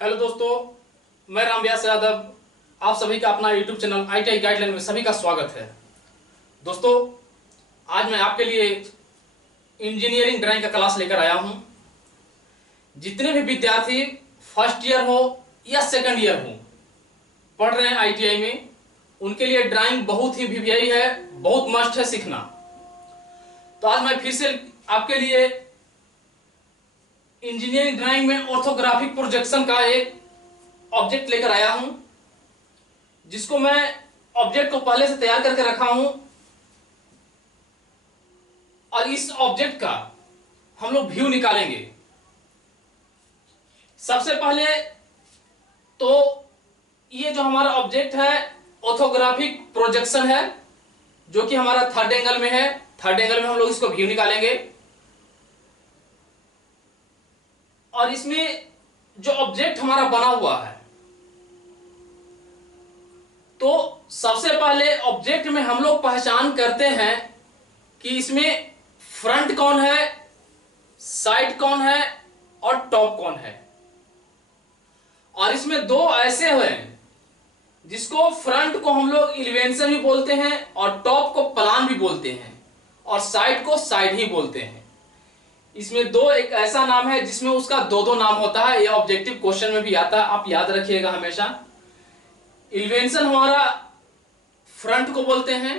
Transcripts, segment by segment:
Hello दोस्तों, मैं रामव्यास यादव। आप सभी का अपना यूट्यूब चैनल आईटीआई गाइडलाइन में सभी का स्वागत है। दोस्तों, आज मैं आपके लिए इंजीनियरिंग ड्राइंग का क्लास लेकर आया हूं। जितने भी विद्यार्थी फर्स्ट ईयर हो या सेकंड ईयर हो पढ़ रहे हैं आईटीआई में, उनके लिए ड्राइंग बहुत ही वीवीआई है, बहुत मस्ट है सीखना। तो आज मैं फिर से आपके लिए इंजीनियरिंग ड्राइंग में ऑर्थोग्राफिक प्रोजेक्शन का एक ऑब्जेक्ट लेकर आया हूं, जिसको मैं ऑब्जेक्ट को पहले से तैयार करके रखा हूं। और इस ऑब्जेक्ट का हम लोग व्यू निकालेंगे। सबसे पहले तो ये जो हमारा ऑब्जेक्ट है ऑर्थोग्राफिक प्रोजेक्शन है, जो कि हमारा थर्ड एंगल में है। थर्ड एंगल में हम लोग इसको व्यू निकालेंगे। और इसमें जो ऑब्जेक्ट हमारा बना हुआ है, तो सबसे पहले ऑब्जेक्ट में हम लोग पहचान करते हैं कि इसमें फ्रंट कौन है, साइड कौन है और टॉप कौन है। और इसमें दो ऐसे हैं जिसको फ्रंट को हम लोग इलिवेशन भी बोलते हैं और टॉप को प्लान भी बोलते हैं और साइड को साइड ही बोलते हैं। इसमें दो एक ऐसा नाम है जिसमें उसका दो दो नाम होता है। यह ऑब्जेक्टिव क्वेश्चन में भी आता है, आप याद रखिएगा हमेशा। इलिवेशन हमारा फ्रंट को बोलते हैं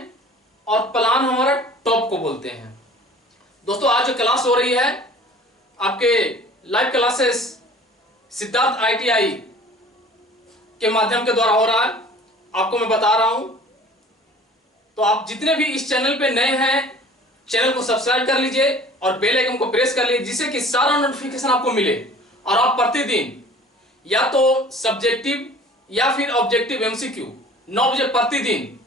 और प्लान हमारा टॉप को बोलते हैं। दोस्तों, आज जो क्लास हो रही है आपके लाइव क्लासेस सिद्धार्थ आईटीआई के माध्यम के द्वारा हो रहा है, आपको मैं बता रहा हूं। तो आप जितने भी इस चैनल पे नए हैं, चैनल को सब्सक्राइब कर लीजिए और बेल आइकन को प्रेस कर लीजिए, जिससे कि सारा नोटिफिकेशन आपको मिले और आप प्रतिदिन या तो सब्जेक्टिव या फिर ऑब्जेक्टिव एमसीक्यू 9 बजे प्रतिदिन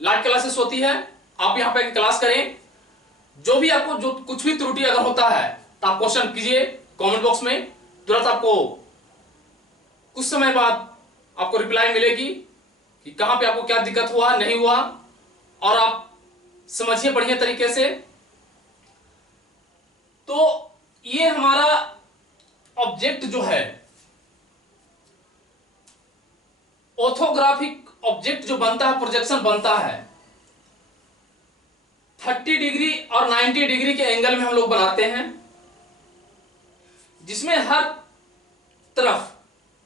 लाइव क्लासेस होती है। आप यहां पे क्लास करें। जो भी आपको जो कुछ भी त्रुटि अगर होता है तो आप क्वेश्चन कीजिए कमेंट बॉक्स में। तुरंत आपको कुछ समय बाद आपको रिप्लाई मिलेगी कि कहां पे आपको क्या दिक्कत हुआ, नहीं हुआ, और आप समझिए बढ़िया तरीके से। तो ये हमारा ऑब्जेक्ट जो है ऑर्थोग्राफिक ऑब्जेक्ट जो बनता है, प्रोजेक्शन बनता है 30 डिग्री और 90 डिग्री के एंगल में हम लोग बनाते हैं, जिसमें हर तरफ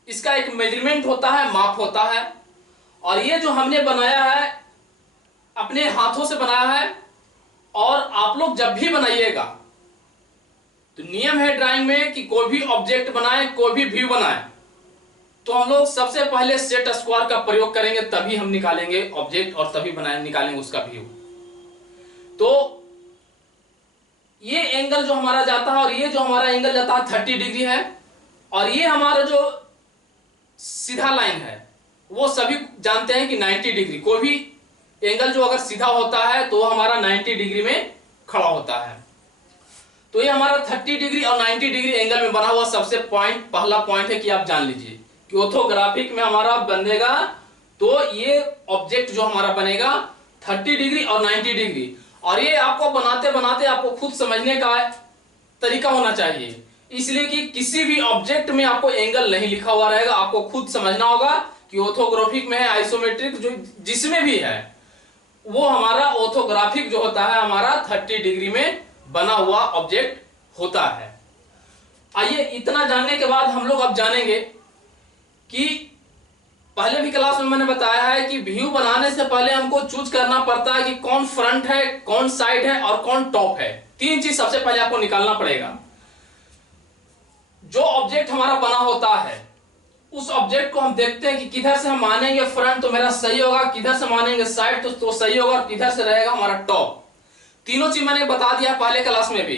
इसका एक मेजरमेंट होता है, माप होता है। और ये जो हमने बनाया है अपने हाथों से बनाया है। और आप लोग जब भी बनाइएगा तो नियम है ड्राइंग में कि कोई भी ऑब्जेक्ट बनाए, कोई भी व्यू बनाए, तो हम लोग सबसे पहले सेट स्क्वायर का प्रयोग करेंगे, तभी हम निकालेंगे ऑब्जेक्ट और तभी निकालेंगे उसका व्यू। तो ये एंगल जो हमारा जाता है और ये जो हमारा एंगल जाता है 30 डिग्री है। और ये हमारा जो सीधा लाइन है वो सभी जानते हैं कि 90 डिग्री। कोई भी एंगल जो अगर सीधा होता है तो हमारा 90 डिग्री में खड़ा होता है। तो ये हमारा 30 डिग्री और 90 डिग्री एंगल में बना हुआ सबसे पहला पॉइंट है कि आप जान लीजिए कि ऑर्थोग्राफिक में हमारा बनेगा। तो ये ऑब्जेक्ट जो हमारा बनेगा 30 डिग्री और 90 डिग्री। और ये आपको बनाते बनाते आपको खुद समझने का तरीका होना चाहिए, इसलिए कि किसी भी ऑब्जेक्ट में आपको एंगल नहीं लिखा हुआ रहेगा। आपको खुद समझना होगा कि ऑर्थोग्राफिक में है, आइसोमेट्रिक जो जिसमें भी है वो हमारा ऑर्थोग्राफिक जो होता है हमारा 30 डिग्री में बना हुआ ऑब्जेक्ट होता है। आइए, इतना जानने के बाद हम लोग अब जानेंगे कि पहले भी क्लास में मैंने बताया है कि व्यू बनाने से पहले हमको चूज करना पड़ता है कि कौन फ्रंट है, कौन साइड है और कौन टॉप है। तीन चीज सबसे पहले आपको निकालना पड़ेगा। जो ऑब्जेक्ट हमारा बना होता है उस ऑब्जेक्ट को हम देखते हैं कि किधर से हम मानेंगे फ्रंट तो मेरा सही होगा, किधर से मानेंगे साइड तो सही होगा, और किधर से रहेगा हमारा टॉप। तीनों चीज मैंने बता दिया पहले क्लास में भी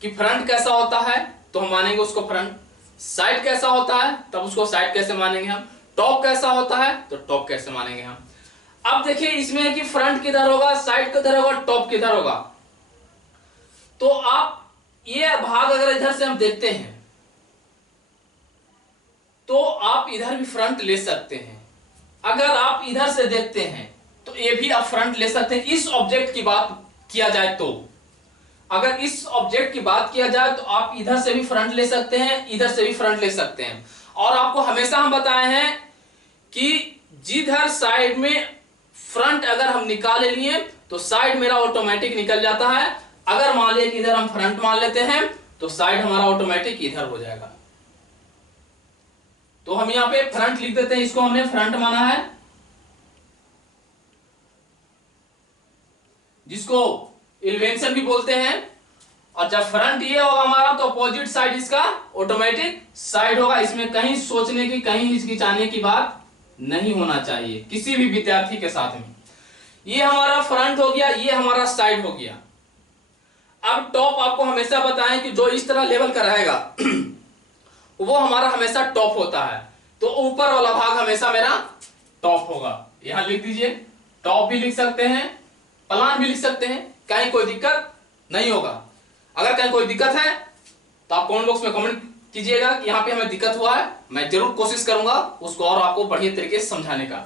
कि फ्रंट कैसा होता है तो हम मानेंगे उसको फ्रंट, साइड कैसा होता है तब उसको साइड कैसे मानेंगे हम, टॉप कैसा होता है तो टॉप कैसे मानेंगे हम। अब देखिए इसमें है कि फ्रंट किधर होगा, साइड किधर होगा, टॉप किधर होगा। तो आप ये भाग अगर इधर से हम देखते हैं तो आप इधर भी फ्रंट ले सकते हैं। अगर आप इधर से देखते हैं तो ये भी आप फ्रंट ले सकते हैं। इस ऑब्जेक्ट की बात किया जाए तो अगर इस ऑब्जेक्ट की बात किया जाए तो आप इधर से भी फ्रंट ले सकते हैं, इधर से भी फ्रंट ले सकते हैं। और आपको हमेशा हम बताए हैं कि जिधर साइड में फ्रंट अगर हम निकाल लिए तो साइड मेरा ऑटोमेटिक निकल जाता है। अगर मान लिया कि इधर हम फ्रंट मान लेते हैं तो साइड हमारा ऑटोमेटिक इधर हो जाएगा। तो हम यहां पे फ्रंट लिख देते हैं, इसको हमने फ्रंट माना है, जिसको इल्वेंशन भी बोलते हैं। और जब फ्रंट ये होगा हमारा तो अपोजिट साइड इसका ऑटोमेटिक साइड होगा। इसमें कहीं सोचने की, कहीं हिचकिचाने की बात नहीं होना चाहिए किसी भी विद्यार्थी के साथ में। ये हमारा फ्रंट हो गया, ये हमारा साइड हो गया। अब टॉप आपको हमेशा बताएं कि जो इस तरह लेवल का रहेगा वो हमारा हमेशा टॉप होता है। तो ऊपर वाला भाग हमेशा मेरा टॉप होगा। यहां लिख दीजिए, टॉप भी लिख सकते हैं, प्लान भी लिख सकते हैं, कहीं कोई दिक्कत नहीं होगा। अगर कहीं कोई दिक्कत है तो आप कमेंट बॉक्स में कमेंट कीजिएगा कि यहाँ पे हमें दिक्कत हुआ है, मैं जरूर कोशिश करूंगा उसको और आपको बढ़िया तरीके से समझाने का।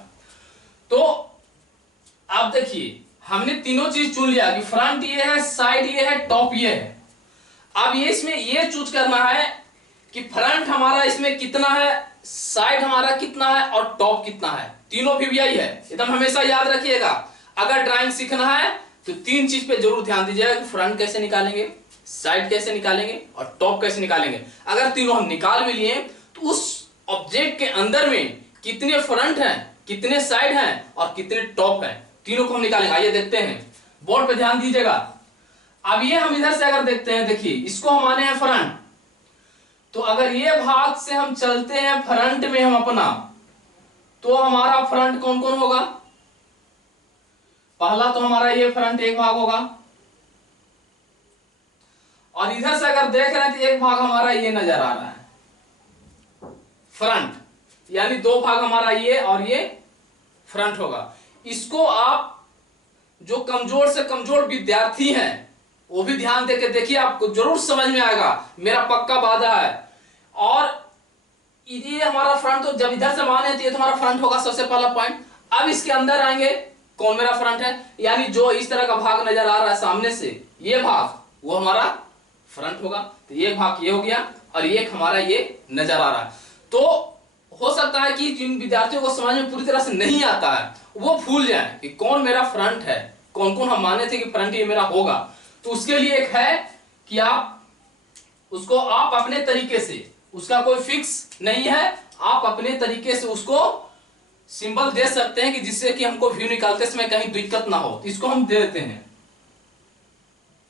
तो आप देखिए हमने तीनों चीज चुन लिया कि फ्रंट ये है, साइड ये है, टॉप ये है। अब ये इसमें ये चूज करना है कि फ्रंट हमारा इसमें कितना है, साइड हमारा कितना है और टॉप कितना है। तीनों भी यही है, एकदम हमेशा याद रखिएगा। अगर ड्राइंग सीखना है तो तीन चीज पे जरूर ध्यान दीजिएगा कि फ्रंट कैसे निकालेंगे, साइड कैसे निकालेंगे और टॉप कैसे निकालेंगे। अगर तीनों हम निकाल भी लिए तो उस ऑब्जेक्ट के अंदर में कितने फ्रंट हैं, कितने साइड हैं और कितने टॉप हैं, तीनों को हम निकालेंगे। आइए देखते हैं, बोर्ड पे ध्यान दीजिएगा। अब ये हम इधर से अगर देखते हैं, देखिए इसको हम माने हैं फ्रंट, तो अगर ये भाग से हम चलते हैं फ्रंट में हम अपना, तो हमारा फ्रंट कौन कौन होगा? पहला तो हमारा ये फ्रंट एक भाग होगा, और इधर से अगर देख रहे हैं तो एक भाग हमारा ये नजर आ रहा है फ्रंट, यानी दो भाग हमारा ये और ये फ्रंट होगा। इसको आप जो कमजोर से कमजोर विद्यार्थी हैं वो भी ध्यान देके देखिए, आपको जरूर समझ में आएगा, मेरा पक्का वादा है। और ये हमारा फ्रंट, तो जब इधर से माने तो ये तुम्हारा फ्रंट होगा सबसे पहला पॉइंट। अब इसके अंदर आएंगे, कौन मेरा फ्रंट है, यानी जो इस तरह का भाग नजर आ रहा है सामने से, ये भाग वो हमारा फ्रंट होगा। तो ये भाग ये हो गया और ये हमारा ये नजर आ रहा है। तो हो सकता है कि जिन विद्यार्थियों को समझ में पूरी तरह से नहीं आता है वो भूल जाए कि कौन मेरा फ्रंट है, कौन कौन हम माने थे कि फ्रंट ये मेरा होगा। तो उसके लिए एक है कि आप उसको आप अपने तरीके से, उसका कोई फिक्स नहीं है, आप अपने तरीके से उसको सिंबल दे सकते हैं कि जिससे कि हमको व्यू निकालते समय कहीं दिक्कत ना हो। इसको हम दे देते हैं,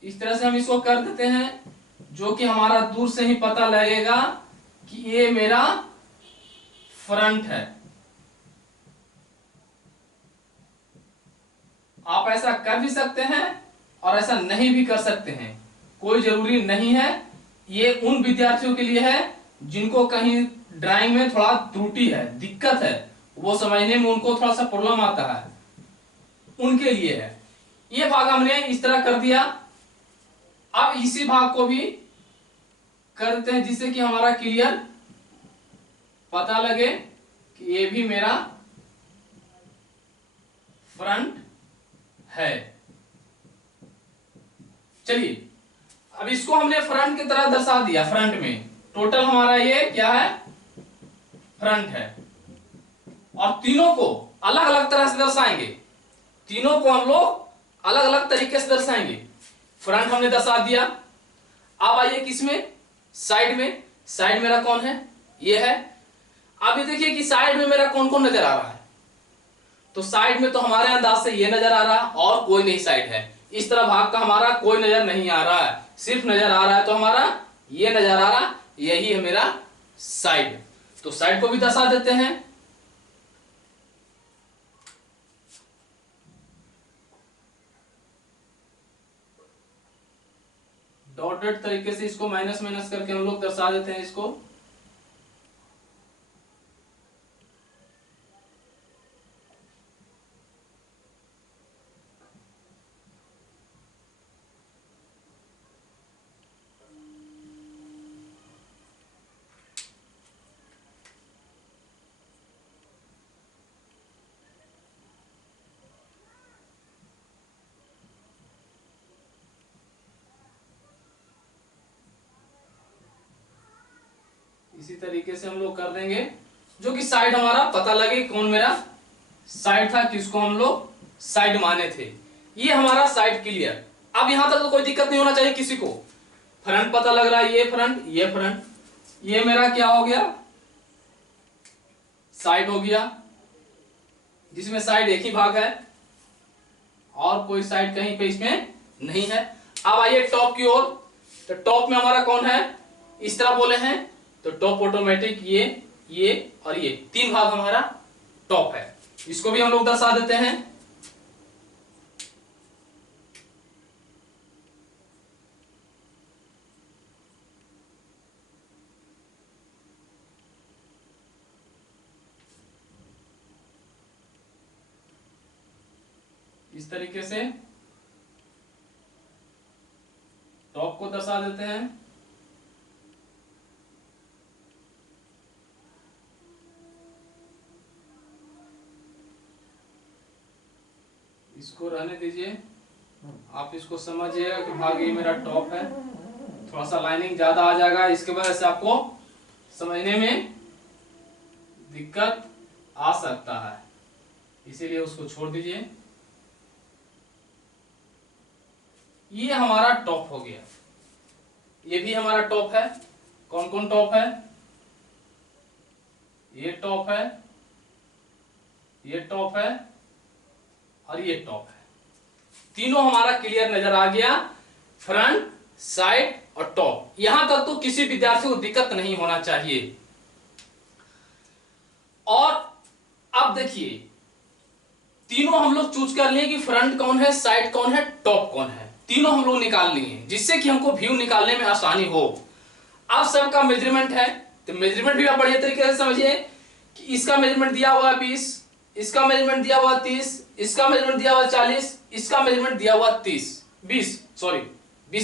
इस तरह से हम इसको कर देते हैं, जो कि हमारा दूर से ही पता लगेगा कि ये मेरा फ्रंट है। आप ऐसा कर भी सकते हैं और ऐसा नहीं भी कर सकते हैं, कोई जरूरी नहीं है। ये उन विद्यार्थियों के लिए है जिनको कहीं ड्राइंग में थोड़ा त्रुटि है, दिक्कत है, वो समझने में उनको थोड़ा सा प्रॉब्लम आता है, उनके लिए है। ये भाग हमने इस तरह कर दिया। अब इसी भाग को भी कर देते हैं जिससे कि हमारा क्लियर पता लगे कि ये भी मेरा फ्रंट है। चलिए अब इसको हमने फ्रंट की तरह दर्शा दिया। फ्रंट में टोटल हमारा ये क्या है, फ्रंट है। और तीनों को अलग अलग तरह से दर्शाएंगे, तीनों को हम लोग अलग अलग तरीके से दर्शाएंगे। फ्रंट हमने दर्शा दिया। अब आइए किसमें, साइड में। साइड मेरा कौन है, ये है। अब ये देखिए कि साइड में मेरा कौन कौन नजर आ रहा है। तो साइड में तो हमारे अंदाज से ये नजर आ रहा है और कोई नहीं साइड है। इस तरह भाग का हमारा कोई नजर नहीं आ रहा है, सिर्फ नजर आ रहा है तो हमारा ये नजर आ रहा, यही है मेरा साइड। तो साइड को भी दर्शा देते हैं। डॉटेड तरीके से इसको माइनस माइनस करके हम लोग दर्शा देते हैं इसको। इसी तरीके से हम लोग कर देंगे, जो कि साइड हमारा पता लगे कौन मेरा साइड था, किसको हम लोग साइड माने थे। ये हमारा साइड क्लियर। अब यहां तक तो कोई दिक्कत नहीं होना चाहिए किसी को। फ्रंट पता लग रहा है, ये फ्रंट, ये फ्रंट, ये मेरा क्या हो गया, साइड हो गया, जिसमें साइड एक ही भाग है और कोई साइड कहीं पे इसमें नहीं है। अब आइए टॉप की ओर। तो टॉप में हमारा कौन है, इस तरह बोले हैं तो टॉप ऑटोमेटिक ये और ये तीन भाग हमारा टॉप है। इसको भी हम लोग दर्शा देते हैं। इस तरीके से टॉप को दर्शा देते हैं। इसको रहने दीजिए, आप इसको समझिएगा कि भाग ये मेरा टॉप है। थोड़ा सा लाइनिंग ज्यादा आ जाएगा, इसके वजह से आपको समझने में दिक्कत आ सकता है, इसीलिए उसको छोड़ दीजिए। ये हमारा टॉप हो गया, ये भी हमारा टॉप है। कौन कौन टॉप है, ये टॉप है, ये टॉप है और ये टॉप है। तीनों हमारा क्लियर नजर आ गया, फ्रंट, साइड और टॉप। यहां तक तो किसी विद्यार्थी को दिक्कत नहीं होना चाहिए। और अब देखिए, तीनों हम लोग चूज कर लिए कि फ्रंट कौन है, साइड कौन है, टॉप कौन है। तीनों हम लोग निकाल लिए, जिससे कि हमको व्यू निकालने में आसानी हो। अब सबका मेजरमेंट है, तो मेजरमेंट भी आप बढ़िया तरीके से समझिए कि इसका मेजरमेंट दिया हुआ है 20, इसका मेजरमेंट दिया हुआ 30, इसका मेजरमेंट दिया हुआ 40, इसका मेजरमेंट दिया हुआ 20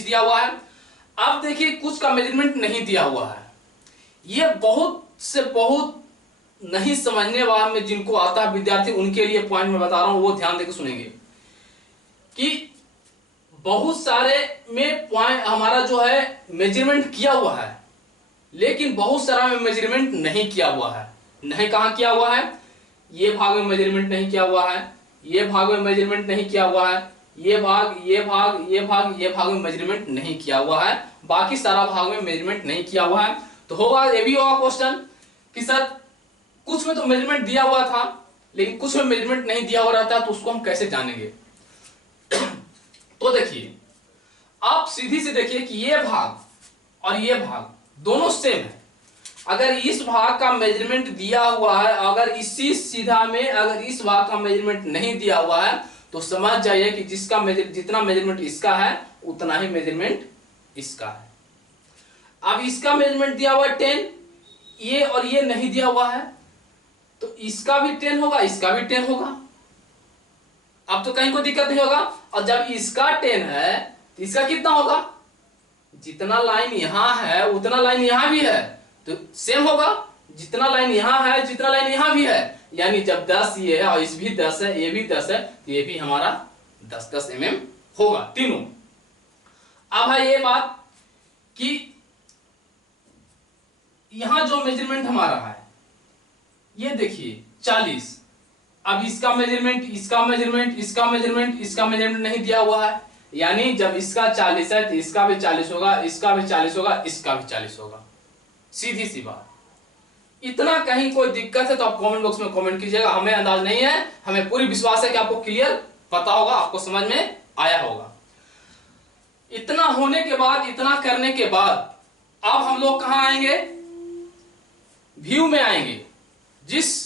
दिया हुआ है। अब देखिए कुछ का मेजरमेंट नहीं दिया हुआ है। ये बहुत से बहुत नहीं समझने वाला में जिनको आता है विद्यार्थी, उनके लिए पॉइंट मैं बता रहा हूं, वो ध्यान देकर सुनेंगे कि बहुत सारे में पॉइंट हमारा जो है मेजरमेंट किया हुआ है, लेकिन बहुत सारा में मेजरमेंट नहीं किया हुआ है। नहीं कहां किया हुआ है, ये भाग में मेजरमेंट नहीं किया हुआ है, ये भाग में मेजरमेंट नहीं किया हुआ है, ये भाग, ये भाग, ये भाग, ये भाग में मेजरमेंट नहीं किया हुआ है, बाकी सारा भाग में मेजरमेंट नहीं किया हुआ है। तो होगा, ये भी होगा क्वेश्चन कि सर कुछ में तो मेजरमेंट दिया हुआ था लेकिन कुछ में मेजरमेंट नहीं दिया हुआ रहता है, तो उसको हम कैसे जानेंगे। तो देखिए, आप सीधी से देखिए कि ये भाग और ये भाग दोनों सेम है। अगर इस भाग का मेजरमेंट दिया हुआ है, अगर इसी सीधा में अगर इस भाग का मेजरमेंट नहीं दिया हुआ है, तो समझ जाइए कि जितना मेजरमेंट इसका है उतना ही मेजरमेंट इसका है। अब इसका मेजरमेंट दिया हुआ है 10, ये और ये नहीं दिया हुआ है, तो इसका भी 10 होगा, इसका भी 10 होगा। अब तो कहीं कोई दिक्कत नहीं होगा। और जब इसका 10 है तो इसका कितना होगा, जितना लाइन यहां है उतना लाइन यहां भी है, तो सेम होगा। जितना लाइन यहां है जितना लाइन यहां भी है, यानी जब 10 ये है और इस भी 10 है, ये भी 10 है, तो ये भी हमारा 10-10 mm होगा तीनों। अब है ये बात कि यहां जो मेजरमेंट हमारा है, ये देखिए 40। अब इसका मेजरमेंट, इसका मेजरमेंट, इसका मेजरमेंट, इसका मेजरमेंट नहीं दिया हुआ है, यानी जब इसका 40 है तो इसका भी 40 होगा, इसका भी 40 होगा, इसका भी 40 होगा। सीधी सी बात। इतना कहीं कोई दिक्कत है तो आप कमेंट बॉक्स में कमेंट कीजिएगा। हमें अंदाज नहीं है, हमें पूरी विश्वास है कि आपको क्लियर पता होगा, आपको समझ में आया होगा। इतना होने के बाद, इतना करने के बाद अब हम लोग कहां आएंगे, व्यू में आएंगे। जिस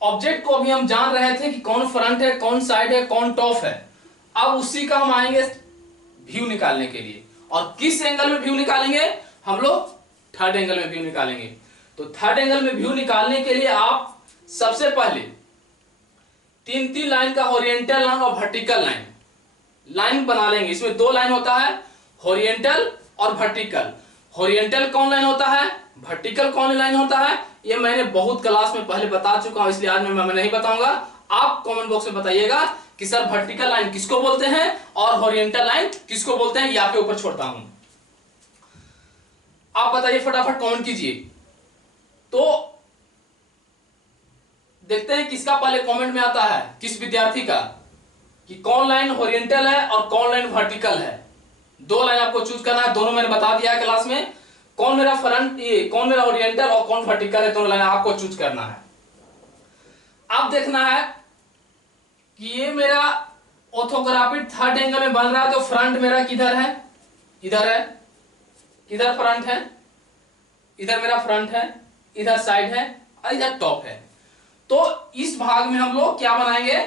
ऑब्जेक्ट को अभी हम जान रहे थे कि कौन फ्रंट है, कौन साइड है, कौन टॉप है, अब उसी का हम आएंगे व्यू निकालने के लिए। और किस एंगल में व्यू निकालेंगे, हम लोग थर्ड एंगल में व्यू निकालेंगे। तो थर्ड एंगल में व्यू निकालने के लिए आप सबसे पहले 3-3 लाइन का हॉरिजॉन्टल लाइन और वर्टिकल लाइन बना लेंगे। इसमें 2 लाइन होता है, हॉरिजॉन्टल और वर्टिकल। हॉरिजॉन्टल कौन लाइन होता है, वर्टिकल कौन लाइन होता है, ये मैंने बहुत क्लास में पहले बता चुका हूं, इसलिए आज मैं नहीं बताऊंगा। आप कमेंट बॉक्स में बताइएगा कि सर वर्टिकल लाइन किसको बोलते हैं और हॉरिजॉन्टल लाइन किसको बोलते हैं, ये आपके ऊपर छोड़ता हूं। आप बताइए, फटाफट कमेंट कीजिए। तो देखते हैं किसका पहले कमेंट में आता है, किस विद्यार्थी का, कि कौन लाइन हॉरिजॉन्टल है और कौन लाइन वर्टिकल है। दो लाइन आपको चूज करना है, दोनों मैंने बता दिया है क्लास में। कौन मेरा फ्रंट, ये कौन मेरा हॉरिजॉन्टल और कौन वर्टिकल है, दोनों लाइन आपको चूज करना है। अब देखना है कि ये मेरा ऑर्थोग्राफिक थर्ड एंगल में बन रहा है, तो फ्रंट मेरा किधर है, इधर है, इधर फ्रंट है, इधर मेरा फ्रंट है, इधर साइड है और इधर टॉप है। तो इस भाग में हम लोग क्या बनाएंगे,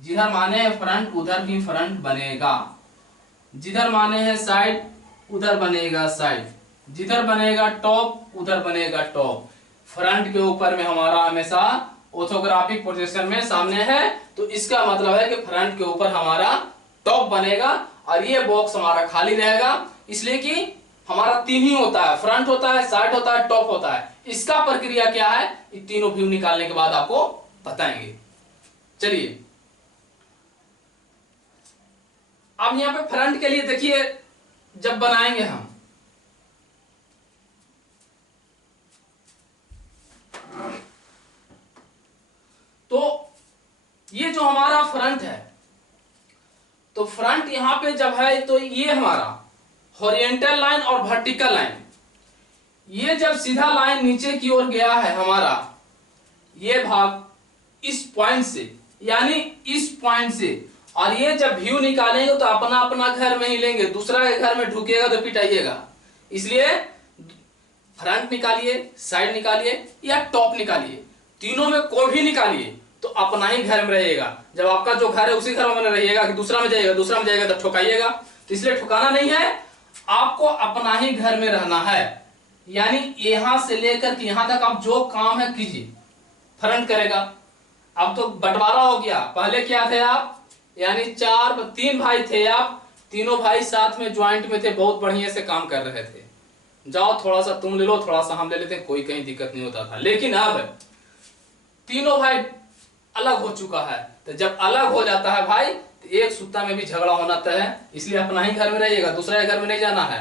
जिधर माने हैं फ्रंट उधर भी फ्रंट बनेगा, जिधर माने हैं साइड उधर बनेगा साइड, जिधर बनेगा टॉप उधर बनेगा टॉप। फ्रंट के ऊपर में हमारा हमेशा ऑर्थोग्राफिक पोजीशन में सामने है, तो इसका मतलब है कि फ्रंट के ऊपर हमारा टॉप बनेगा और ये बॉक्स हमारा खाली रहेगा। इसलिए कि हमारा तीन ही होता है, फ्रंट होता है, साइड होता है, टॉप होता है। इसका प्रक्रिया क्या है, ये तीनों व्यू निकालने के बाद आपको बताएंगे। चलिए अब यहां पे फ्रंट के लिए देखिए, जब बनाएंगे हम, तो ये जो हमारा फ्रंट है, तो फ्रंट यहां पे जब है तो ये हमारा हॉरिजॉन्टल लाइन और वर्टिकल लाइन, ये जब सीधा लाइन नीचे की ओर गया है हमारा, ये भाग इस पॉइंट से, यानी इस पॉइंट से, और ये जब व्यू निकालेंगे तो अपना अपना घर में ही लेंगे, दूसरा के घर में ढुकेगा तो पिटाइएगा। इसलिए फ्रंट निकालिए, साइड निकालिए या टॉप निकालिए, तीनों में कोई भी निकालिए तो अपना ही घर में रहेगा। जब आपका जो घर है उसी घर में रहेगा कि दूसरा में जाएगा, दूसरा में जाएगा तो ठुकाइएगा। तो इसलिए ठुकाना नहीं है, आपको अपना ही घर में रहना है। यानी यहां से लेकर के यहां तक आप जो काम है कीजिए, फ्रंट करेगा। अब तो बंटवारा हो गया, पहले क्या थे आप, यानी तीन भाई थे आप, तीनों भाई साथ में ज्वाइंट में थे, बहुत बढ़िया से काम कर रहे थे। जाओ थोड़ा सा तुम ले लो, थोड़ा सा हम ले लेते हैं, कोई कहीं दिक्कत नहीं होता था। लेकिन अब तीनों भाई अलग हो चुका है, तो जब अलग हो जाता है भाई तो एक सूता में भी झगड़ा होना तय है। इसलिए अपना ही घर में रहिएगा, दूसरे घर में नहीं जाना है,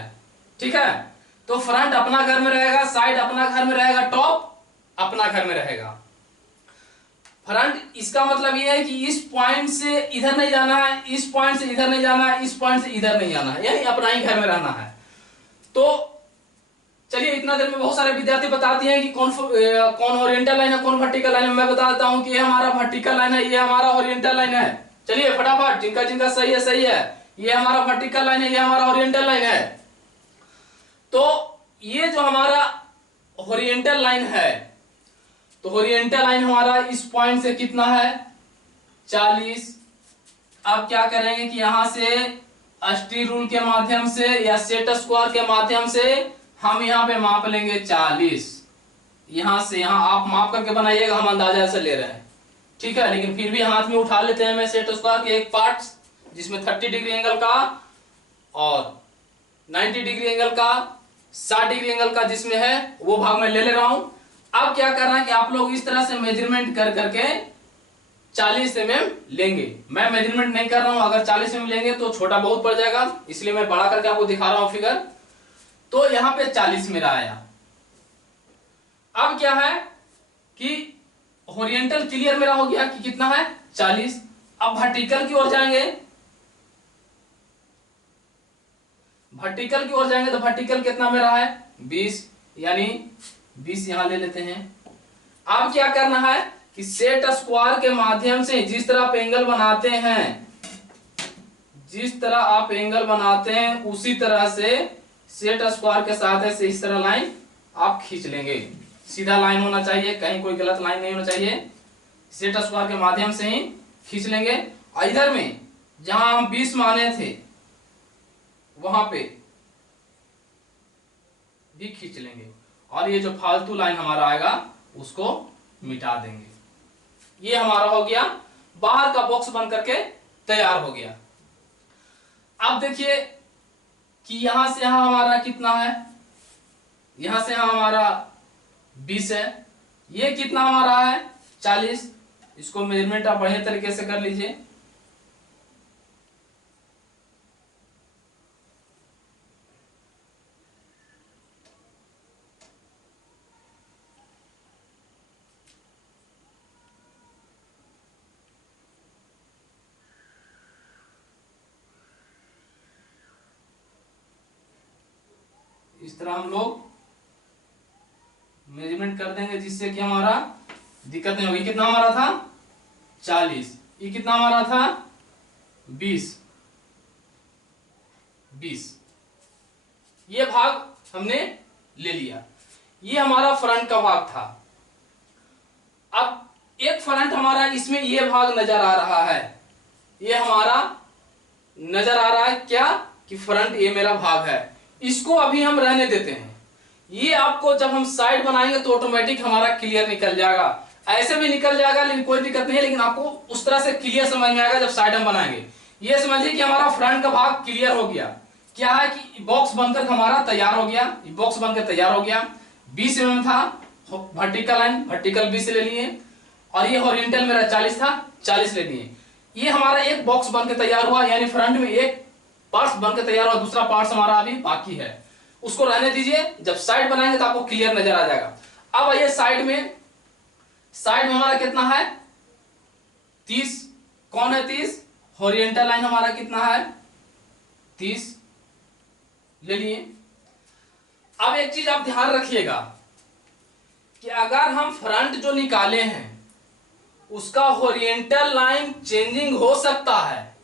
ठीक है। तो फ्रंट अपना घर में रहेगा, साइड अपना घर में रहेगा, टॉप अपना घर में रहेगा। फ्रंट इसका मतलब यह है कि इस पॉइंट से इधर नहीं जाना है, इस पॉइंट से इधर नहीं जाना है, इस पॉइंट से इधर नहीं जाना है, यानी अपना ही घर में रहना है। तो चलिए इतना देर में बहुत सारे विद्यार्थी बताते हैं कि कौन ओरिएंटल लाइन है, कौन वर्टिकल लाइन है। मैं बता देता हूं कि ये हमारा वर्टिकल लाइन है, ये हमारा ओरिएंटल लाइन है। चलिए फटाफट, जिनका जिनका सही है सही है। ये हमारा वर्टिकल लाइन है, ये हमारा ओरिएंटल लाइन है। तो ये जो हमारा ओरिएंटल लाइन है, तो ओरिएंटल लाइन हमारा इस पॉइंट से कितना है, 40। अब क्या करेंगे कि यहां से अस्टी रूल के माध्यम से या सेट स्क्वायर के माध्यम से हम यहां पे माप लेंगे 40। यहां से यहां आप माप करके बनाइएगा, हम अंदाजा से ले रहे हैं, ठीक है। लेकिन फिर भी हाथ में उठा लेते हैं मैं सेट स्क्वायर के एक पार्ट, जिसमें 30 डिग्री एंगल का और 90 डिग्री एंगल का, 60 डिग्री एंगल का जिसमें है वो भाग में ले रहा हूं। अब क्या करना है कि आप लोग इस तरह से मेजरमेंट कर करके 40 mm लेंगे। मैं मेजरमेंट नहीं कर रहा हूं, अगर 40 mm लेंगे तो छोटा बहुत पड़ जाएगा, इसलिए मैं बड़ा करके आपको दिखा रहा हूं फिगर। तो यहां पे 40 मेरा आया। अब क्या है कि ओरिएंटल क्लियर मेरा हो गया कि कितना है, 40। अब वर्टिकल की ओर जाएंगे, वर्टिकल की ओर जाएंगे तो वर्टिकल कितना मेरा है, 20, यानी 20 यहां ले लेते हैं। अब क्या करना है कि सेट स्क्वायर के माध्यम से जिस तरह आप एंगल बनाते हैं, जिस तरह आप एंगल बनाते हैं उसी तरह से सेट स्क्वायर के साथ ऐसे इस तरह लाइन आप खींच लेंगे। सीधा लाइन होना चाहिए, कहीं कोई गलत लाइन नहीं होना चाहिए। सेट स्क्वायर के माध्यम से ही खींच लेंगे। और इधर में जहां हम 20 माने थे वहां पे भी खींच लेंगे, और ये जो फालतू लाइन हमारा आएगा उसको मिटा देंगे। ये हमारा हो गया, बाहर का बॉक्स बन करके तैयार हो गया। अब देखिए कि यहां से यहां हमारा कितना है, यहां से यहां हमारा 20 है, ये कितना हमारा है 40। इसको मेजरमेंट आप बढ़िया तरीके से कर लीजिए। इस तरह हम लोग मेजरमेंट कर देंगे जिससे कि हमारा दिक्कत नहीं होगी। कितना हमारा था 40, ये कितना हमारा था 20। ये भाग हमने ले लिया। ये हमारा फ्रंट का भाग था। अब एक फ्रंट हमारा इसमें ये भाग नजर आ रहा है, ये हमारा नजर आ रहा है क्या कि फ्रंट ये मेरा भाग है। इसको अभी हम रहने देते हैं। ये आपको जब हम साइड बनाएंगे तो ऑटोमेटिक हमारा क्लियर निकल जाएगा। ऐसे भी निकल जाएगा लेकिन कोई दिक्कत नहीं है, लेकिन आपको उस तरह से क्लियर समझ में आएगा जब साइड हम बनाएंगे। ये समझिए कि हमारा फ्रंट का भाग क्लियर हो गया। क्या है कि बॉक्स बनकर हमारा तैयार हो गया, बॉक्स बनकर तैयार हो गया। 20 mm था वर्टिकल लाइन, वर्टिकल 20 ले लिए, और ये हॉरिजॉन्टल मेरा 40 था, 40 ले लिए। ये हमारा एक बॉक्स बनकर तैयार हुआ, यानी फ्रंट में एक पार्ट्स बनकर तैयार हुआ, दूसरा पार्ट्स हमारा अभी बाकी है। उसको रहने दीजिए, जब साइड बनाएंगे तो आपको क्लियर नजर आ जाएगा। अब आइए साइड में हमारा कितना है 30। कौन है 30? हॉरिजॉन्टल लाइन हमारा कितना है 30 ले लिए। अब एक चीज आप ध्यान रखिएगा कि अगर हम फ्रंट जो निकाले हैं उसका हॉरिजॉन्टल लाइन चेंजिंग हो सकता है,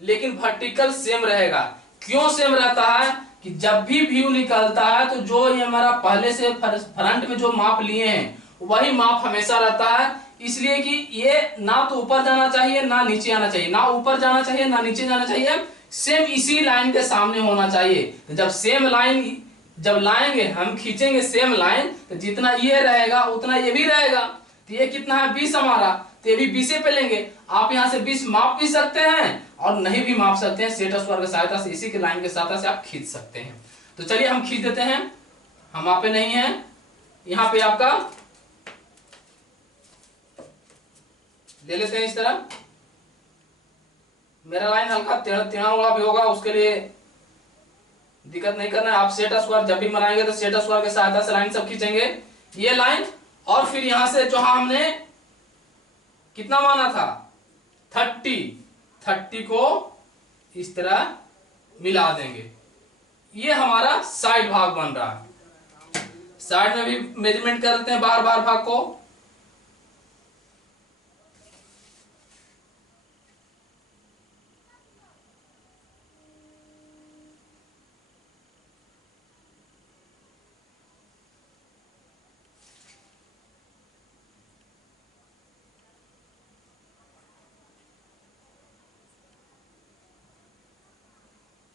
लेकिन वर्टिकल सेम रहेगा। क्यों सेम रहता है कि जब भी व्यू निकलता है तो जो ये हमारा पहले से फ्रंट में जो माप लिए हैं वही माप हमेशा रहता है। इसलिए कि ये ना तो ऊपर जाना चाहिए ना नीचे आना चाहिए, ना ऊपर जाना चाहिए ना नीचे जाना चाहिए, सेम इसी लाइन के सामने होना चाहिए। तो जब सेम लाइन जब लाएंगे हम खींचेंगे सेम लाइन, तो जितना ये रहेगा उतना ये भी रहेगा। तो ये कितना है 20 हमारा, तो ये भी 20 पे लेंगे। आप यहाँ से 20 माप भी सकते हैं और नहीं भी माप सकते हैं, सेट स्क्वायर की सहायता से इसी के लाइन की सहायता से आप खींच सकते हैं। तो चलिए हम खींच देते हैं, हम वहां पे नहीं है, यहाँ पे आपका ले लेते हैं इस तरह। मेरा लाइन हल्का टेढ़ा हुआ भी होगा, उसके लिए दिक्कत नहीं करना है। आप सेट स्क्वायर जब भी बनाएंगे तो सेट स्क्वायर की सहायता से लाइन सब खींचेंगे, ये लाइन। और फिर यहां से जो हमने कितना माना था 30 को इस तरह मिला देंगे। ये हमारा साइड भाग बन रहा है। साइड में भी मेजरमेंट कर लेते हैं बार बार भाग को।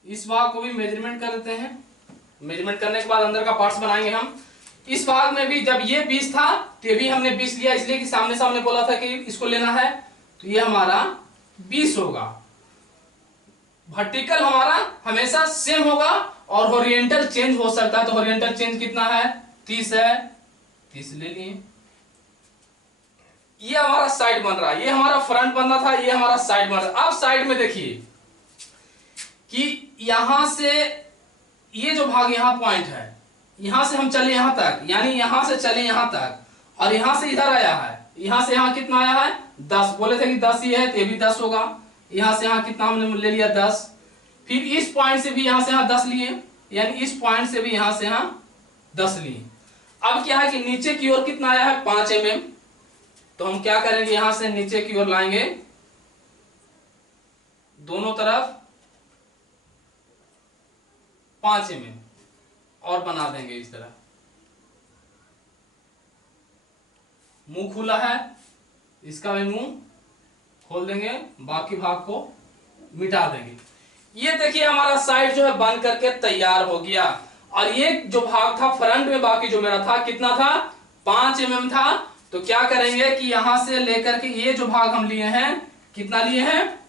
इस भाग को भी मेजरमेंट कर देते हैं। मेजरमेंट करने के बाद अंदर का पार्ट्स बनाएंगे हम। इस भाग में भी जब ये 20 था तो ये भी हमने 20 लिया, इसलिए कि सामने सामने बोला था कि इसको लेना है, तो ये हमारा 20 होगा। वर्टिकल हमारा हमेशा सेम होगा और हॉरिजॉन्टल चेंज हो सकता है। तो हॉरिजॉन्टल चेंज कितना है 30 है, 30 ले लिए। ये हमारा साइड बन रहा है, ये हमारा फ्रंट बनना था, ये हमारा साइड बन रहा है। अब साइड में देखिए कि यहां से ये जो भाग यहां पॉइंट है, यहां से हम चले यहां तक, यानी यहां से चले यहां तक, और यहां से इधर आया है, यहां से यहां कितना आया है 10। बोले थे कि 10 ही है, तो ये भी 10 होगा। यहां से यहां कितना हमने ले लिया 10। फिर इस पॉइंट से भी यहां से यहां 10 लिए, यानी इस पॉइंट से भी यहां से यहां 10 लिए। अब क्या है कि नीचे की ओर कितना आया है 5 mm, तो हम क्या करेंगे यहां से नीचे की ओर लाएंगे, दोनों तरफ 5 mm और बना देंगे इस तरह। मुंह खुला है, इसका भी मुंह खोल देंगे, बाकी भाग को मिटा देंगे। ये देखिए हमारा साइड जो है बन करके तैयार हो गया। और ये जो भाग था फ्रंट में बाकी जो मेरा था कितना था 5 mm था। तो क्या करेंगे कि यहां से लेकर के ये जो भाग हम लिए हैं, कितना लिए हैं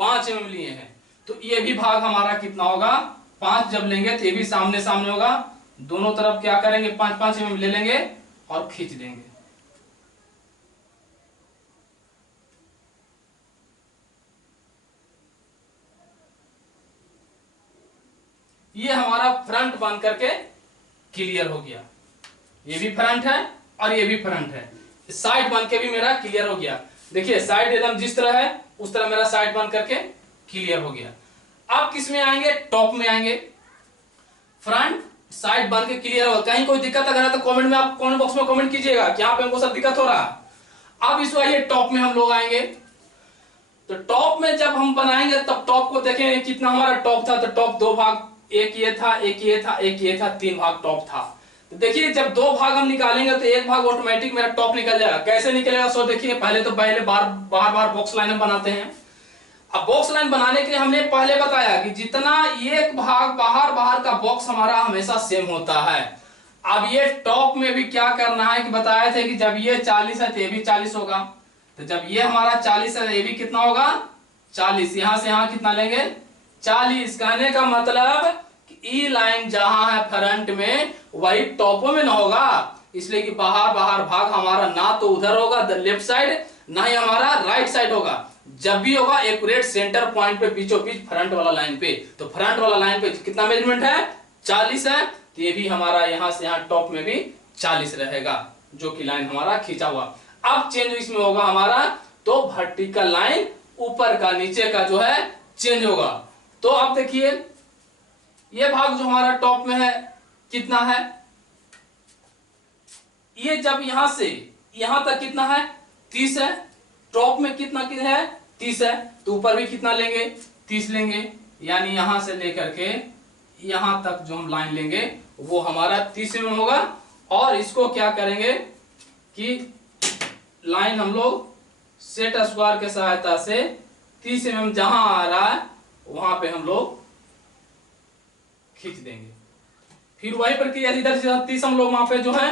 5 mm लिए हैं। तो ये भी भाग हमारा कितना होगा 5 जब लेंगे तो ये भी सामने सामने होगा। दोनों तरफ क्या करेंगे 5-5 mm ले लेंगे और खींच देंगे। ये हमारा फ्रंट बन करके क्लियर हो गया। ये भी फ्रंट है और ये भी फ्रंट है, साइड बन के भी मेरा क्लियर हो गया। देखिए साइड एकदम जिस तरह है उस तरह मेरा साइड बन करके क्लियर हो गया। अब किस में आएंगे, टॉप में आएंगे। फ्रंट साइड बन के क्लियर हो, कहीं कोई दिक्कत अगर है तो कमेंट में आप कमेंट बॉक्स में कमेंट कीजिएगा कि यहाँ पे हमको सब दिक्कत हो रहा है। अब इसको आइए टॉप में हम लोग आएंगे। तो टॉप में जब हम बनाएंगे तब टॉप को देखेंगे कितना हमारा टॉप था। तो टॉप दो भाग, एक ये था, एक ये था, एक ये था, तीन भाग टॉप था। तो देखिए जब दो भाग हम निकालेंगे तो एक भाग ऑटोमेटिक मेरा टॉप निकल जाएगा। कैसे निकलेगा सो देखिए, पहले बार बार बॉक्स लाइन बनाते हैं। अब बॉक्स लाइन बनाने के लिए हमने पहले बताया कि जितना एक भाग बाहर का बॉक्स हमारा हमेशा सेम होता है। अब ये टॉप में भी क्या करना है कि बताए थे कि जब ये 40 है तो ये भी 40 होगा। तो जब ये हमारा 40 है ये भी कितना होगा 40। यहां से यहां कितना लेंगे 40। कहने का मतलब कि ई लाइन जहां है फ्रंट में वही टॉप में ना होगा, इसलिए कि बाहर भाग हमारा ना तो उधर होगा लेफ्ट साइड, ना ही हमारा राइट साइड होगा। जब भी होगा एक्यूरेट सेंटर पॉइंट पे बीचों बीच फ्रंट वाला लाइन पे। तो फ्रंट वाला लाइन पे कितना मेजरमेंट है 40 है, तो ये भी हमारा यहां से यहां टॉप में भी 40 रहेगा जो कि लाइन हमारा खींचा हुआ। अब चेंज इसमें होगा हमारा, तो वर्टिकल लाइन ऊपर का नीचे का जो है चेंज होगा। तो अब देखिए ये भाग जो हमारा टॉप में है कितना है, ये जब यहां से यहां तक कितना है 30 है, टॉप में कितना है 30 है, तो ऊपर भी कितना लेंगे 30 लेंगे। यानी यहां से लेकर के यहां तक जो हम लाइन लेंगे वो हमारा 30 mm होगा। और इसको क्या करेंगे कि लाइन हम लोग सेट स्क्वायर के सहायता से 30 mm जहां आ रहा है वहां पे हम लोग खींच देंगे। फिर वही प्रक्रिया इधर से 30 हम लोग वहां पे जो है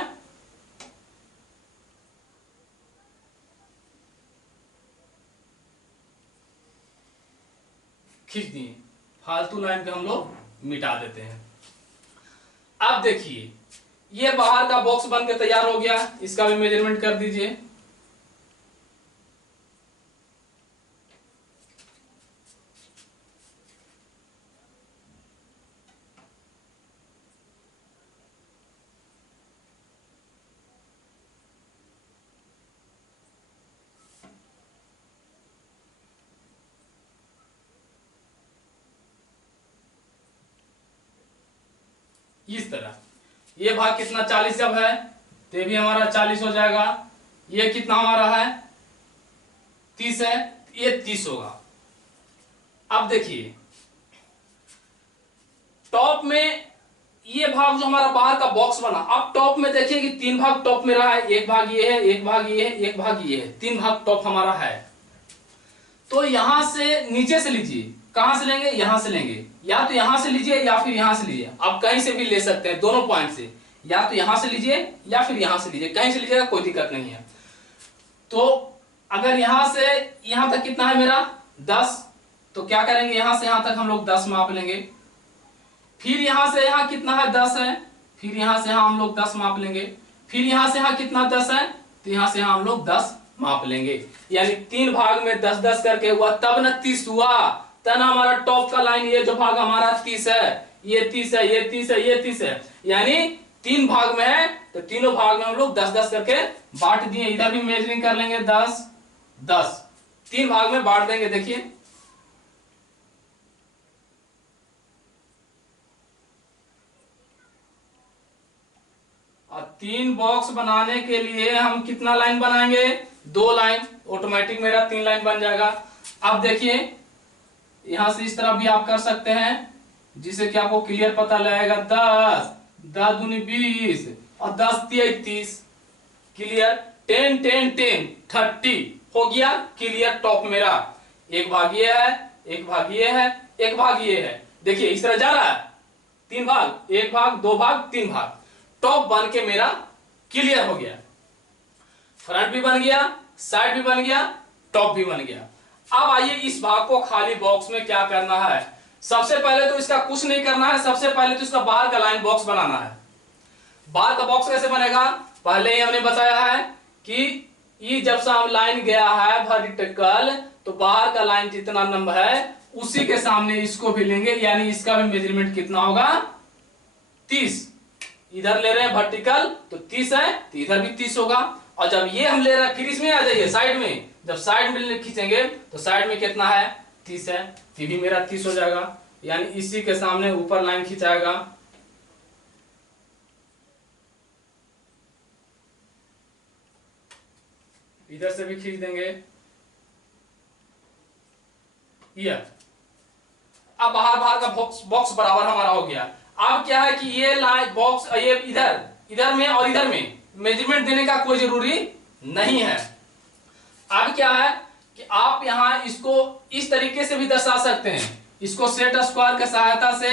खींच दिए, फालतू लाइन पे हम लोग मिटा देते हैं। अब देखिए ये बाहर का बॉक्स बन के तैयार हो गया, इसका भी मेजरमेंट कर दीजिए। इस तरह ये भाग कितना 40 जब है तो ये भी हमारा 40 हो जाएगा। ये कितना हमारा है 30 है, ये 30 होगा। अब देखिए टॉप में ये भाग जो हमारा बाहर का बॉक्स बना, अब टॉप में देखिए कि तीन भाग टॉप में रहा है, एक भाग ये है, एक भाग ये है, एक भाग ये है, तीन भाग टॉप हमारा है। तो यहां से नीचे से लीजिए, कहां से लेंगे यहां से लेंगे, या तो यहां से लीजिए या फिर यहां से लीजिए। आप कहीं से भी ले सकते हैं दोनों पॉइंट से, या तो यहां से लीजिए या फिर यहां से लीजिए, कहीं से लीजिएगा कोई दिक्कत नहीं है। तो अगर यहां से यहां तक कितना है मेरा 10, तो क्या करेंगे यहां से यहां तक हम लोग 10 माप लेंगे। फिर यहां से यहां कितना है 10 है, फिर यहां से यहां हम लोग 10 माप लेंगे। फिर यहां से यहां कितना 10 है, तो यहां से यहां हम लोग 10 माप लेंगे। यानी तीन भाग में 10-10 करके हुआ, तब न 30 हुआ। तब हमारा टॉप का लाइन ये जो भाग हमारा 30 है, ये 30 है, ये 30 है, ये 30 है, यानी तीन भाग में है। तो तीनों भाग में हम लोग 10-10 करके बांट दिए। इधर भी मेजरिंग कर लेंगे 10-10, तीन भाग में बांट देंगे। देखिए तीन बॉक्स बनाने के लिए हम कितना लाइन बनाएंगे 2 लाइन, ऑटोमेटिक मेरा 3 लाइन बन जाएगा। अब देखिए यहां से इस तरह भी आप कर सकते हैं जिससे कि आपको क्लियर पता लगेगा। 10 दूनी 20 और 10 तिया 30, क्लियर। 10 10 10 30 हो गया क्लियर। टॉप मेरा एक भाग ये है, एक भाग ये है, एक भाग ये है। देखिए इस तरह जा रहा है, तीन भाग, एक भाग, दो भाग, तीन भाग। टॉप बन के मेरा क्लियर हो गया, फ्रंट भी बन गया, साइड भी बन गया, टॉप भी बन गया। अब आइए इस भाग को खाली बॉक्स में क्या करना है। सबसे पहले तो इसका कुछ नहीं करना है, सबसे पहले तो इसका बाहर का लाइन बॉक्स बनाना है। बाहर का बॉक्स कैसे बनेगा, पहले ही हमने बताया है कि ये जब से हम लाइन गया है वर्टिकल, तो बाहर का लाइन जितना नंबर है उसी के सामने इसको भी लेंगे। यानी इसका भी मेजरमेंट कितना होगा 30। इधर ले रहे हैं वर्टिकल तो 30 है, तो इधर भी 30 होगा। और जब ये हम ले रहे हैं फिर इसमें आ जाइए साइड में, जब साइड में खींचेंगे तो साइड में कितना है 30 है, तो भी मेरा 30 हो जाएगा, यानी इसी के सामने ऊपर लाइन खींचाएगा। इधर से भी खींच देंगे ये। अब बाहर का बॉक्स बराबर हमारा हो गया। अब क्या है कि ये लाइन बॉक्स ये इधर में और इधर में मेजरमेंट देने का कोई जरूरी नहीं है। अब क्या है कि आप यहां इसको इस तरीके से भी दर्शा सकते हैं, इसको सेट स्क्वायर की सहायता से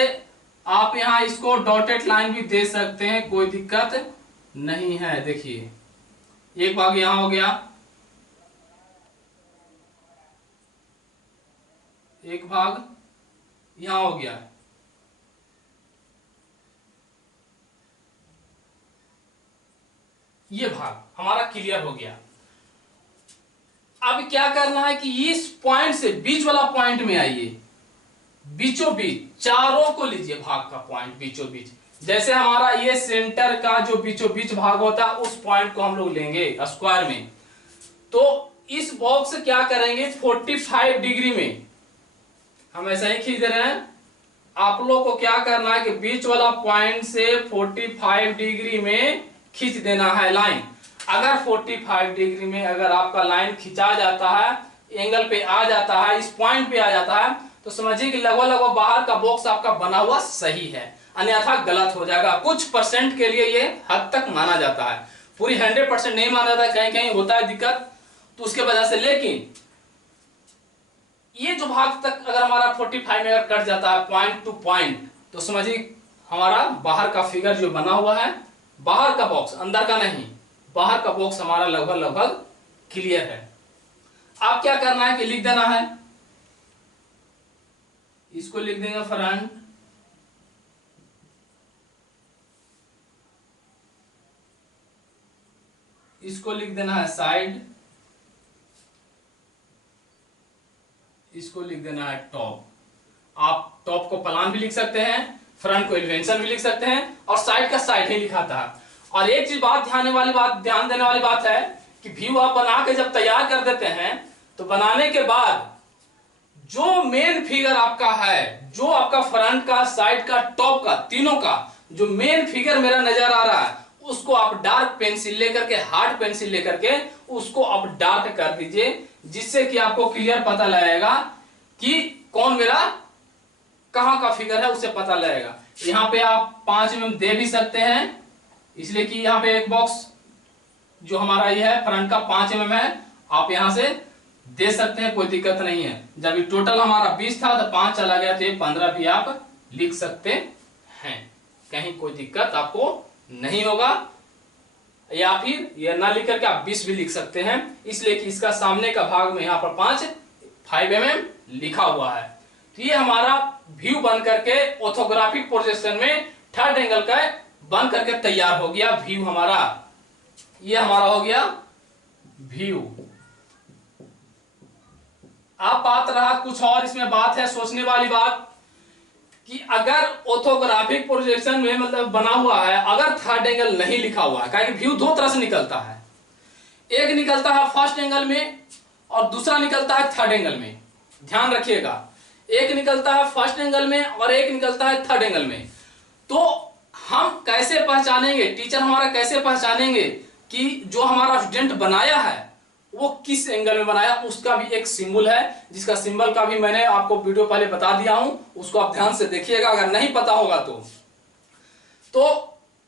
आप यहां इसको डॉटेड लाइन भी दे सकते हैं, कोई दिक्कत नहीं है। देखिए एक भाग यहां हो गया, एक भाग यहां हो गया, ये भाग हमारा क्लियर हो गया। अब क्या करना है कि इस पॉइंट से बीच वाला पॉइंट में आइए, बीचों बीच चारों को लीजिए, भाग का पॉइंट बीचों बीच। जैसे हमारा ये सेंटर का जो बीचों बीच भाग होता है उस पॉइंट को हम लोग लेंगे स्क्वायर में। तो इस बॉक्स से क्या करेंगे 45 डिग्री में हम ऐसा ही खींच रहे हैं। आप लोग को क्या करना है कि बीच वाला पॉइंट से 45 डिग्री में खींच देना है लाइन। अगर 45 डिग्री में अगर आपका लाइन खिंचा जाता है, एंगल पे आ जाता है, इस पॉइंट पे आ जाता है, तो समझिए कि लगभग बाहर का बॉक्स आपका बना हुआ सही है, अन्यथा गलत हो जाएगा। कुछ परसेंट के लिए ये हद तक माना जाता है, पूरी 100% नहीं माना जाता, कहीं कहीं होता है दिक्कत, तो उसके वजह से। लेकिन ये जो भाग तक अगर हमारा 45 में अगर कट जाता है पॉइंट टू पॉइंट, तो समझिए हमारा बाहर का फिगर जो बना हुआ है, बाहर का बॉक्स, अंदर का नहीं, बाहर का बॉक्स हमारा लगभग क्लियर है। अब क्या करना है कि लिख देना है, इसको लिख देंगे फ्रंट, इसको लिख देना है साइड, इसको लिख देना है टॉप। आप टॉप को प्लान भी लिख सकते हैं, फ्रंट को एलिवेशन भी लिख सकते हैं, और साइड का साइड ही लिखा था। और एक चीज ध्यान देने वाली बात है कि व्यू आप बना के जब तैयार कर देते हैं, तो बनाने के बाद जो मेन फिगर आपका है, जो आपका फ्रंट का, साइड का, टॉप का, तीनों का जो मेन फिगर मेरा नजर आ रहा है, उसको आप डार्क पेंसिल लेकर के, हार्ड पेंसिल लेकर के उसको आप डार्क कर दीजिए, जिससे कि आपको क्लियर पता लगेगा कि कौन मेरा कहां का फिगर है, उसे पता लगेगा। यहां पे आप 5 mm दे भी सकते हैं, इसलिए कि यहां पे एक बॉक्स जो हमारा ये है फ्रंट का 5 mm है, आप यहां से दे सकते हैं, कोई दिक्कत नहीं है। जब ये टोटल हमारा 20 था तो 5 चला गया, तो ये 15 भी आप लिख सकते हैं, कहीं कोई दिक्कत आपको नहीं होगा। या फिर ये ना लिख करके आप 20 भी लिख सकते हैं, इसलिए कि इसका सामने का भाग में यहाँ पर 5 mm लिखा हुआ है। तो ये हमारा व्यू बन करके ऑर्थोग्राफिक प्रोजेक्शन में थर्ड एंगल का बन करके तैयार हो गया व्यू हमारा। ये हमारा हो गया व्यू। अब बात रहा कुछ और, इसमें बात है सोचने वाली बात कि अगर ऑर्थोग्राफिक प्रोजेक्शन में मतलब बना हुआ है, अगर थर्ड एंगल नहीं लिखा हुआ है, क्योंकि व्यू दो तरह से निकलता है, एक निकलता है फर्स्ट एंगल में और दूसरा निकलता है थर्ड एंगल में। ध्यान रखिएगा, एक निकलता है फर्स्ट एंगल में और एक निकलता है थर्ड एंगल में। तो हम कैसे पहचानेंगे, टीचर हमारा कैसे पहचानेंगे कि जो हमारा स्टूडेंट बनाया है वो किस एंगल में बनाया? उसका भी एक सिंबल है, जिसका सिंबल का भी मैंने आपको वीडियो पहले बता दिया हूं, उसको आप ध्यान से देखिएगा, अगर नहीं पता होगा तो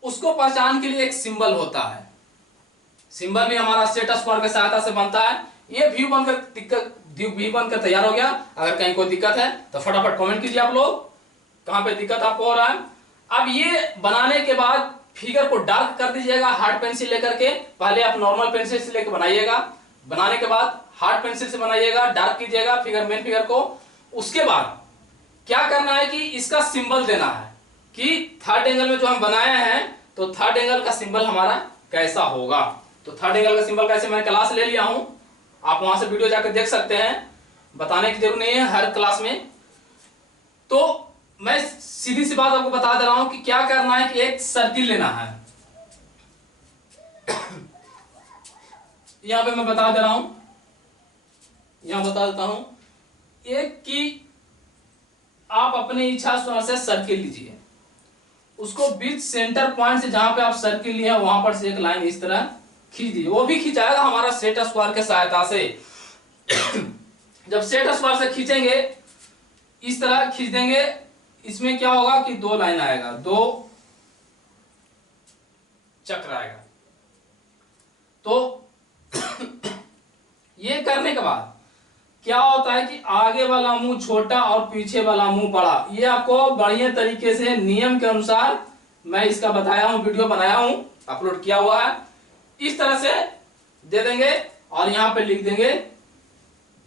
उसको पहचान के लिए एक सिंबल होता है। सिंबल भी हमारा सेट स्क्वायर की सहायता से बनता है। ये व्यू बनकर तैयार हो गया। अगर कहीं कोई दिक्कत है तो फटाफट कमेंट कीजिए आप लोग, कहां पे दिक्कत आपको हो रहा है। अब ये बनाने के बाद फिगर को डार्क कर दीजिएगा हार्ड पेंसिल लेकर के। पहले आप नॉर्मल पेंसिल से लेकर बनाइएगा, बनाने के बाद हार्ड पेंसिल से बनाइएगा, डार्क कीजिएगा फिगर, मेन फिगर को। उसके बाद क्या करना है कि इसका सिंबल देना है कि थर्ड एंगल में जो हम बनाए हैं, तो थर्ड एंगल का सिंबल हमारा कैसा होगा। तो थर्ड एंगल का सिंबल कैसे, मैंने क्लास ले लिया हूं, आप वहां से वीडियो जाकर देख सकते हैं, बताने की जरूरत नहीं है हर क्लास में। तो मैं सीधी सी बात आपको बता दे रहा हूं कि क्या करना है कि एक सर्किल लेना है। यहां पे मैं बता दे रहा हूं, यहां बता देता हूं, एक कि आप अपने इच्छा से सर्किल लीजिए, उसको बीच सेंटर पॉइंट से जहां पे आप सर्किल लिए हैं वहां पर से एक लाइन इस तरह खींच दीजिए। वो भी खिंचाएगा हमारा सेट स्क्वायर के सहायता से। जब सेट स्क्वायर से खींचेंगे, इस तरह खींच देंगे, इसमें क्या होगा कि दो लाइन आएगा, दो चक्र आएगा। तो ये करने के बाद क्या होता है कि आगे वाला मुंह छोटा और पीछे वाला मुंह बड़ा। ये आपको बढ़िया तरीके से नियम के अनुसार मैं इसका बताया हूं, वीडियो बनाया हूं, अपलोड किया हुआ है। इस तरह से दे देंगे और यहां पे लिख देंगे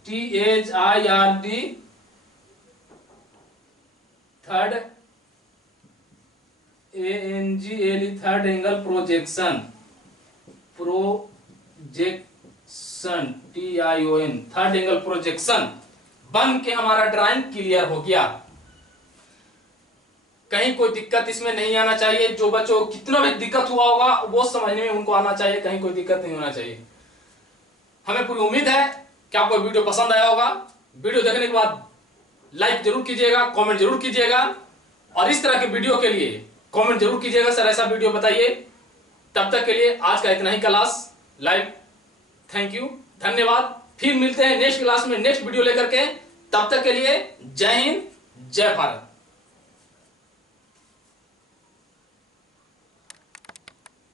THIRD, third ANGLE, third angle projection, TION, third angle projection बन के हमारा ड्राइंग क्लियर हो गया। कहीं कोई दिक्कत इसमें नहीं आना चाहिए। जो बच्चों को कितना भी दिक्कत हुआ होगा वो समझने में उनको आना चाहिए, कहीं कोई दिक्कत नहीं होना चाहिए। हमें पूरी उम्मीद है कि आपको वीडियो पसंद आया होगा। वीडियो देखने के बाद लाइक जरूर कीजिएगा, कमेंट जरूर कीजिएगा, और इस तरह के वीडियो के लिए कमेंट जरूर कीजिएगा, सर ऐसा वीडियो बताइए। तब तक के लिए आज का इतना ही क्लास लाइव। थैंक यू, धन्यवाद। फिर मिलते हैं नेक्स्ट क्लास में नेक्स्ट वीडियो लेकर के। तब तक के लिए जय हिंद, जय भारत।